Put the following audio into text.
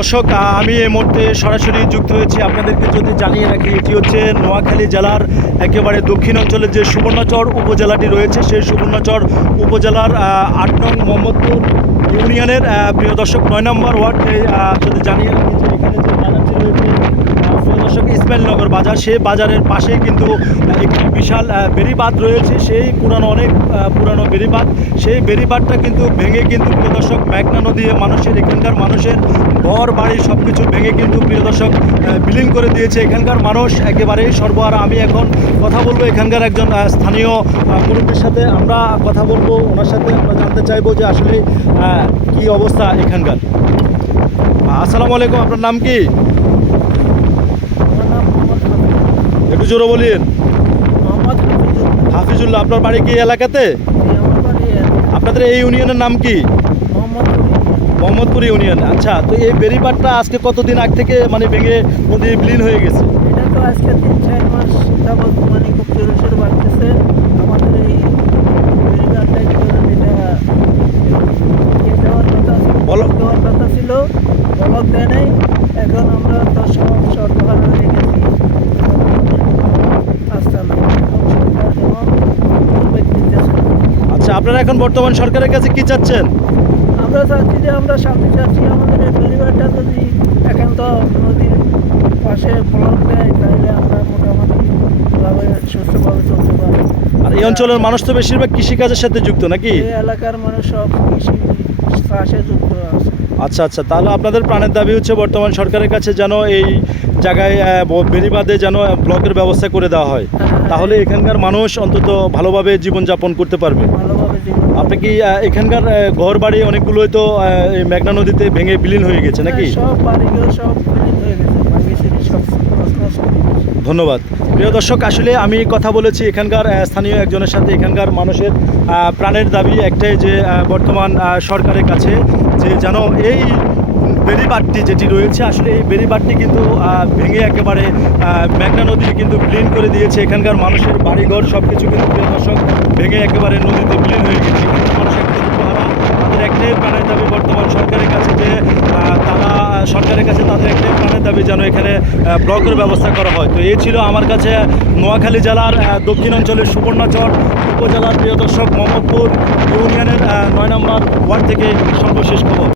দর্শক, আমি এই মুহূর্তে সরাসরি যুক্ত হয়েছি। আপনাদেরকে যদি জানিয়ে রাখি, এটি হচ্ছে নোয়াখালী জেলার একেবারে দক্ষিণ অঞ্চলের যে সুবর্ণচর উপজেলাটি রয়েছে, সেই সুবর্ণচর উপজেলার ৮ নং মোহাম্মদপুর ইউনিয়নের প্রিয় দর্শক ৯ নম্বর ওয়ার্ড। যদি জানিয়ে রাখি যে এখানে যে বাজারটি রয়েছে প্রিয় দর্শক ইসমাইলনগর বাজার, সেই বাজারের পাশেই কিন্তু একটি বিশাল বেড়িবাঁধ রয়েছে। সেই অনেক পুরানো বেড়িবাঁধ, সেই বেড়িবাঁধটা কিন্তু ভেঙে কিন্তু প্রিয় দর্শক মেঘনা নদী মানুষের এখানকার মানুষের ঘর বাড়ি সব কিছু ভেঙে কিন্তু প্রিয় দর্শক বিলীন করে দিয়েছে এখানকার মানুষ একেবারেই সর্বহারা। আমি এখন কথা বলবো এখানকার একজন স্থানীয় মুরব্বীর সাথে, আমরা কথা বলবো ওনার সাথে, আমরা জানতে চাইবো যে আসলে কি অবস্থা এখানকার। আসসালামু আলাইকুম, আপনার নাম কি? একটু জোরে বলিন। হাফিজুল্লাহ। আপনার বাড়ি কি এলাকাতে? আপনাদের এই ইউনিয়নের নাম কি? মোহাম্মদপুর ইউনিয়ন। আচ্ছা, তো এই বেড়িবাঁধটা আজকে কতদিন আগ থেকে মানে ভেঙে নদী বিলীন হয়ে গেছে? এটা তো আজকে ৩-৪ মাস যাবৎ মানে খুব জোরে সোরে বাড়তেছে। আমাদের এই বেড়িবাঁধটা এটা দেওয়ার কথা ছিল, বলক দেয় নাই। এখন আমরা তো সব সরকার রেখেছি, রাস্তা নাই, সরকার যেমন দিতেছে। আচ্ছা, আপনারা এখন বর্তমান সরকারের কাছে কি চাচ্ছেন? আমরা চাচ্ছি যে আমরা শান্তি চাচ্ছি। আমাদের এই পরিবারটা যদি একান্ত নদীর পাশে ব্লক দেয় তাহলে আমরা মোটামুটিভাবে সুস্থভাবে চলতে পারি। আর এই অঞ্চলের মানুষ তো বেশিরভাগ কৃষিকাজের সাথে যুক্ত নাকি? এই এলাকার মানুষ সব কৃষি চাষে যুক্ত আছে। আচ্ছা আচ্ছা, তাহলে আপনাদের প্রাণের দাবি হচ্ছে বর্তমান সরকারের কাছে যেন এই জায়গায় বেড়িবাঁধে যেন ব্লকের ব্যবস্থা করে দেওয়া হয়, তাহলে এখানকার মানুষ অন্তত ভালোভাবে জীবনযাপন করতে পারবে। ভালোভাবে আপনি কি এখানকার ঘর বাড়ি অনেকগুলোই তো এই মেঘনা নদীতে ভেঙে বিলীন হয়ে গেছে নাকি? সব বাড়িগুলো সব বিলীন হয়ে গেছে, সব নষ্ট হয়ে গেছে। ধন্যবাদ। প্রিয় দর্শক, আসলে আমি কথা বলেছি এখানকার স্থানীয় একজনের সাথে। এখানকার মানুষের প্রাণের দাবি একটাই যে বর্তমান সরকারের কাছে যে যেন এই বেড়িবাঁধটি যেটি রয়েছে, আসলে এই বেড়িবাঁধটি কিন্তু ভেঙে একেবারে মেঘনা নদী কিন্তু বিলীন করে দিয়েছে। এখানকার মানুষের বাড়িঘর সব কিছু কিন্তু প্রিয় দর্শক ভেঙে একেবারে নদীতে বিলীন হয়ে গেছে। এখানকার মানুষ তাদের একটাই প্রাণের দাবি বর্তমান সরকারের কাছে যে তাদের একটাই প্রাণের দাবি যেন এখানে ব্লকের ব্যবস্থা করা হয়। তো এই ছিল আমার কাছে নোয়াখালী জেলার দক্ষিণ অঞ্চলের সুবর্ণচর উপজেলার প্রিয় দর্শক মোহাম্মদপুর ইউনিয়নের ৯ নম্বর ওয়ার্ড থেকে সর্বশেষ খবর।